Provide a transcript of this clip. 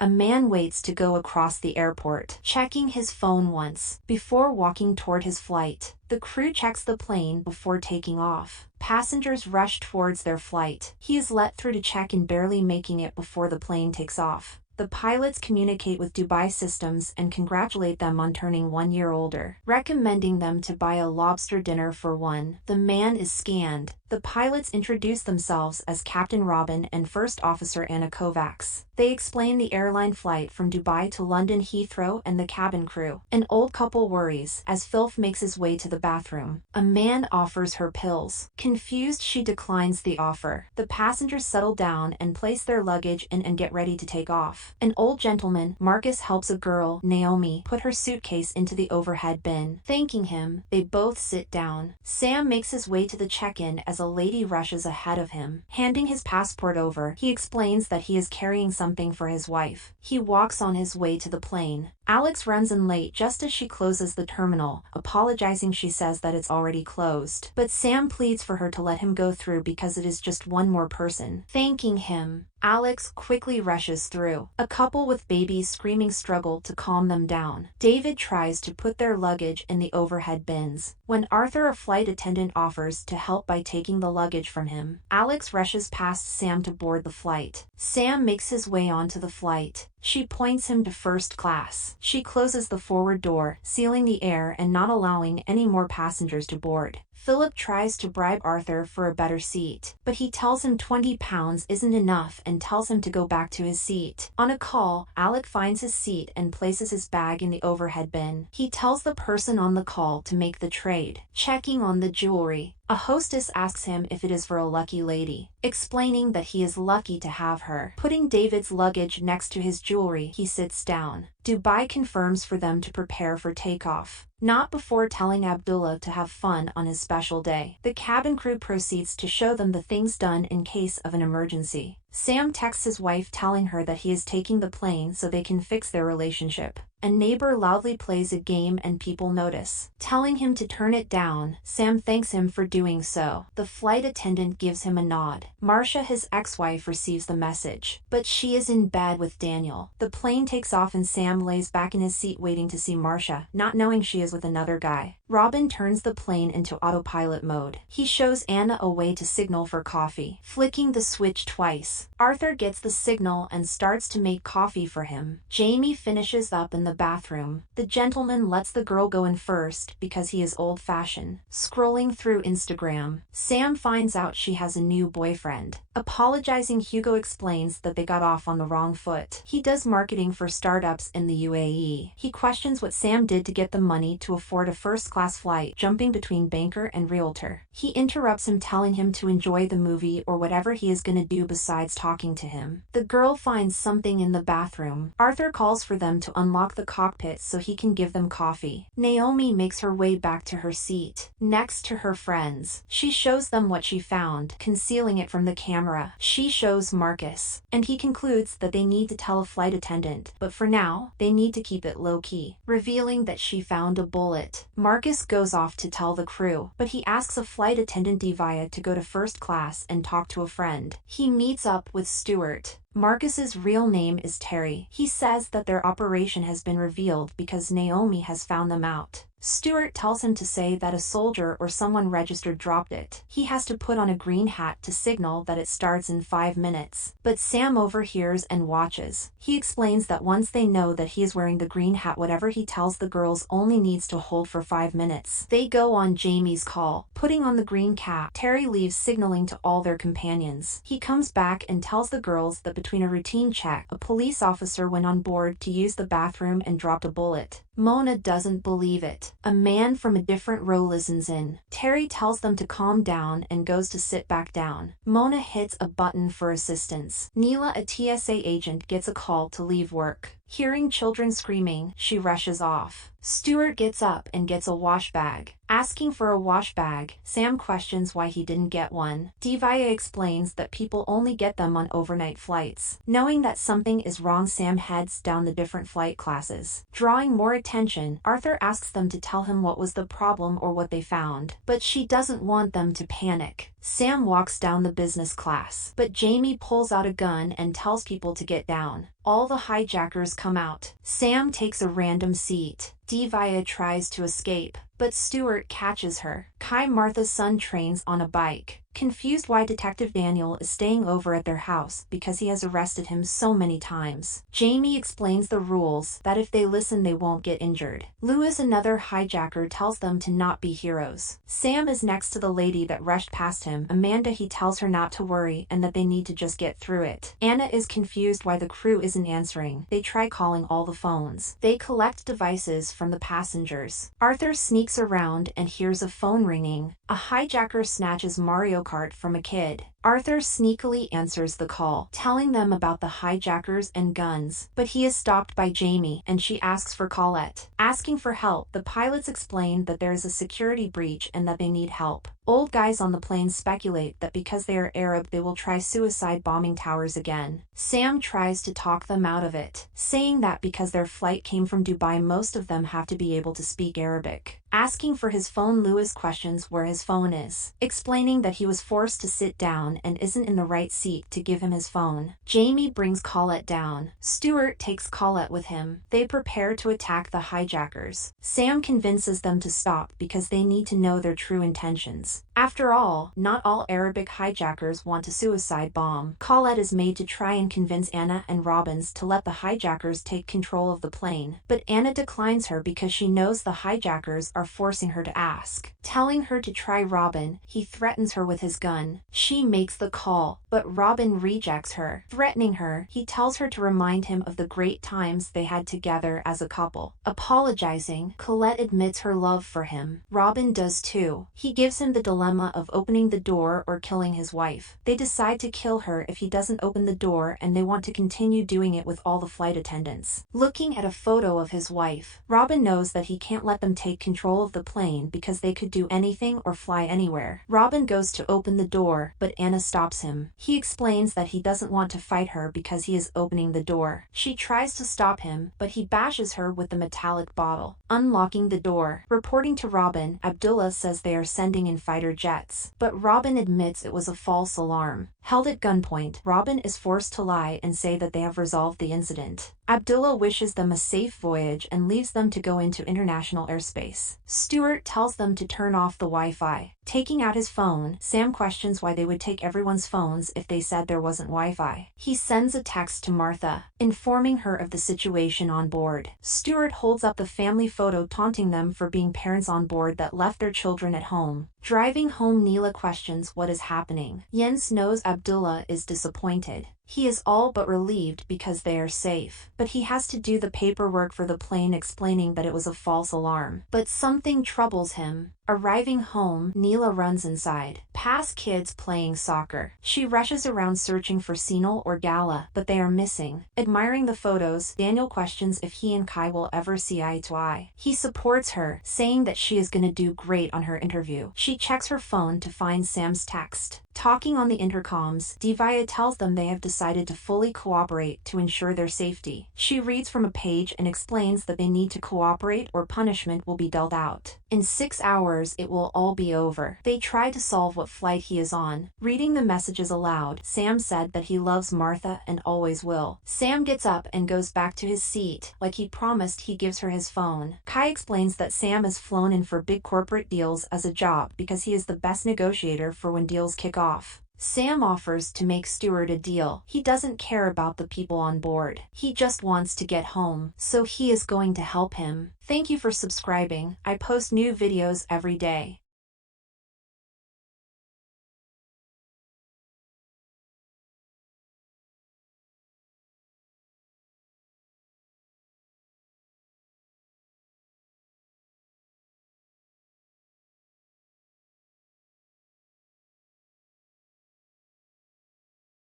A man waits to go across the airport, checking his phone once before walking toward his flight. The crew checks the plane before taking off. Passengers rush towards their flight. He is let through to check in, barely making it before the plane takes off. The pilots communicate with Dubai Systems and congratulate them on turning 1 year older, recommending them to buy a lobster dinner for one. The man is scanned. The pilots introduce themselves as Captain Robin and First Officer Anna Kovacs. They explain the airline flight from Dubai to London Heathrow and the cabin crew. An old couple worries as Filth makes his way to the bathroom. A man offers her pills. Confused, she declines the offer. The passengers settle down and place their luggage in and get ready to take off. An old gentleman, Marcus, helps a girl, Naomi, put her suitcase into the overhead bin. Thanking him, they both sit down. Sam makes his way to the check-in as a lady rushes ahead of him. Handing his passport over, he explains that he is carrying something for his wife. He walks on his way to the plane. Alex runs in late just as she closes the terminal. Apologizing, she says that it's already closed. But Sam pleads for her to let him go through because it is just one more person. Thanking him, Alex quickly rushes through. A couple with babies screaming struggle to calm them down. David tries to put their luggage in the overhead bins. When Arthur, a flight attendant, offers to help by taking the luggage from him, Alex rushes past Sam to board the flight. Sam makes his way onto the flight. She points him to first class. She closes the forward door, sealing the air and not allowing any more passengers to board. Philip tries to bribe Arthur for a better seat, but he tells him £20 isn't enough and tells him to go back to his seat. On a call, Alec finds his seat and places his bag in the overhead bin. He tells the person on the call to make the trade. Checking on the jewelry, a hostess asks him if it is for a lucky lady, explaining that he is lucky to have her. Putting David's luggage next to his jewelry, he sits down. Dubai confirms for them to prepare for takeoff, not before telling Abdullah to have fun on his special day. The cabin crew proceeds to show them the things done in case of an emergency. Sam texts his wife telling her that he is taking the plane so they can fix their relationship. A neighbor loudly plays a game and people notice. Telling him to turn it down, Sam thanks him for doing so. The flight attendant gives him a nod. Marcia, his ex-wife, receives the message, but she is in bed with Daniel. The plane takes off and Sam lays back in his seat waiting to see Marcia, not knowing she is with another guy. Robin turns the plane into autopilot mode. He shows Anna a way to signal for coffee, flicking the switch twice. Arthur gets the signal and starts to make coffee for him. Jamie finishes up in the bathroom. The gentleman lets the girl go in first because he is old-fashioned. Scrolling through Instagram, Sam finds out she has a new boyfriend. Apologizing, Hugo explains that they got off on the wrong foot. He does marketing for startups in the UAE. He questions what Sam did to get the money to afford a first-class flight, jumping between banker and realtor. He interrupts him, telling him to enjoy the movie or whatever he is gonna do besides talking to him. The girl finds something in the bathroom. Arthur calls for them to unlock the cockpit so he can give them coffee. Naomi makes her way back to her seat, next to her friends. She shows them what she found, concealing it from the camera. She shows Marcus, and he concludes that they need to tell a flight attendant, but for now, they need to keep it low-key, revealing that she found a bullet. Marcus goes off to tell the crew, but he asks a flight attendant Divya to go to first class and talk to a friend. He meets up with Stuart. Marcus's real name is Terry. He says that their operation has been revealed because Naomi has found them out. Stuart tells him to say that a soldier or someone registered dropped it. He has to put on a green hat to signal that it starts in 5 minutes. But Sam overhears and watches. He explains that once they know that he is wearing the green hat, whatever he tells the girls only needs to hold for 5 minutes. They go on Jamie's call. Putting on the green cap, Terry leaves, signaling to all their companions. He comes back and tells the girls that between a routine check, a police officer went on board to use the bathroom and dropped a bullet. Mona doesn't believe it. A man from a different row listens in. Terry tells them to calm down and goes to sit back down. Mona hits a button for assistance. Neela, a TSA agent, gets a call to leave work. Hearing children screaming, she rushes off. Stuart gets up and gets a wash bag. Asking for a wash bag, Sam questions why he didn't get one. Divya explains that people only get them on overnight flights. Knowing that something is wrong, Sam heads down the different flight classes. Drawing more attention, Arthur asks them to tell him what was the problem or what they found, but she doesn't want them to panic. Sam walks down the business class, but Jamie pulls out a gun and tells people to get down. All the hijackers come out. Sam takes a random seat. Divya tries to escape, but Stuart catches her. Kai, Martha's son, trains on a bike, confused why Detective Daniel is staying over at their house because he has arrested him so many times. Jamie explains the rules, that if they listen they won't get injured. Lewis, another hijacker, tells them to not be heroes. Sam is next to the lady that rushed past him, Amanda. He tells her not to worry and that they need to just get through it. Anna is confused why the crew isn't answering. They try calling all the phones. They collect devices from the passengers. Arthur sneaks around and hears a phone ringing. A hijacker snatches Mario Kart from a kid. Arthur sneakily answers the call, telling them about the hijackers and guns, but he is stopped by Jamie and she asks for Colette. Asking for help, the pilots explain that there is a security breach and that they need help. Old guys on the plane speculate that because they are Arab they will try suicide bombing towers again. Sam tries to talk them out of it, saying that because their flight came from Dubai most of them have to be able to speak Arabic. Asking for his phone, Lewis questions where his phone is, explaining that he was forced to sit down and isn't in the right seat to give him his phone. Jamie brings Colette down. Stuart takes Colette with him. They prepare to attack the hijackers. Sam convinces them to stop because they need to know their true intentions. After all, not all Arabic hijackers want to suicide bomb. Colette is made to try and convince Anna and Robbins to let the hijackers take control of the plane, but Anna declines her because she knows the hijackers are forcing her to ask. Telling her to try Robin, he threatens her with his gun. She makes the call, but Robin rejects her. Threatening her, he tells her to remind him of the great times they had together as a couple. Apologizing, Colette admits her love for him. Robin does too. He gives him the dilemma of opening the door or killing his wife. They decide to kill her if he doesn't open the door, and they want to continue doing it with all the flight attendants. Looking at a photo of his wife, Robin knows that he can't let them take control of the plane because they could do anything or fly anywhere. Robin goes to open the door, but Anna stops him. He explains that he doesn't want to fight her because he is opening the door. She tries to stop him, but he bashes her with the metallic bottle, unlocking the door. Reporting to Robin, Abdullah says they are sending in fighter jets, but Robin admits it was a false alarm. Held at gunpoint, Robin is forced to lie and say that they have resolved the incident. Abdullah wishes them a safe voyage and leaves them to go into international airspace. Stuart tells them to turn off the Wi-Fi. Taking out his phone, Sam questions why they would take everyone's phones if they said there wasn't Wi-Fi. He sends a text to Martha, informing her of the situation on board. Stuart holds up the family photo, taunting them for being parents on board that left their children at home. Driving home, Neela questions what is happening. Jens knows Abdullah is disappointed. He is all but relieved because they are safe, but he has to do the paperwork for the plane, explaining that it was a false alarm. But something troubles him. Arriving home, Neela runs inside, past kids playing soccer. She rushes around searching for Sinal or Gala, but they are missing. Admiring the photos, Daniel questions if he and Kai will ever see eye to eye. He supports her, saying that she is gonna do great on her interview. She checks her phone to find Sam's text. Talking on the intercoms, Divya tells them they have decided to fully cooperate to ensure their safety. She reads from a page and explains that they need to cooperate or punishment will be dealt out. In 6 hours, it will all be over. They try to solve what flight he is on. Reading the messages aloud, Sam said that he loves Martha and always will. Sam gets up and goes back to his seat. Like he promised, he gives her his phone. Kai explains that Sam is flown in for big corporate deals as a job because he is the best negotiator for when deals kick off. Sam offers to make Stuart a deal. He doesn't care about the people on board. He just wants to get home, so he is going to help him. Thank you for subscribing. I post new videos every day.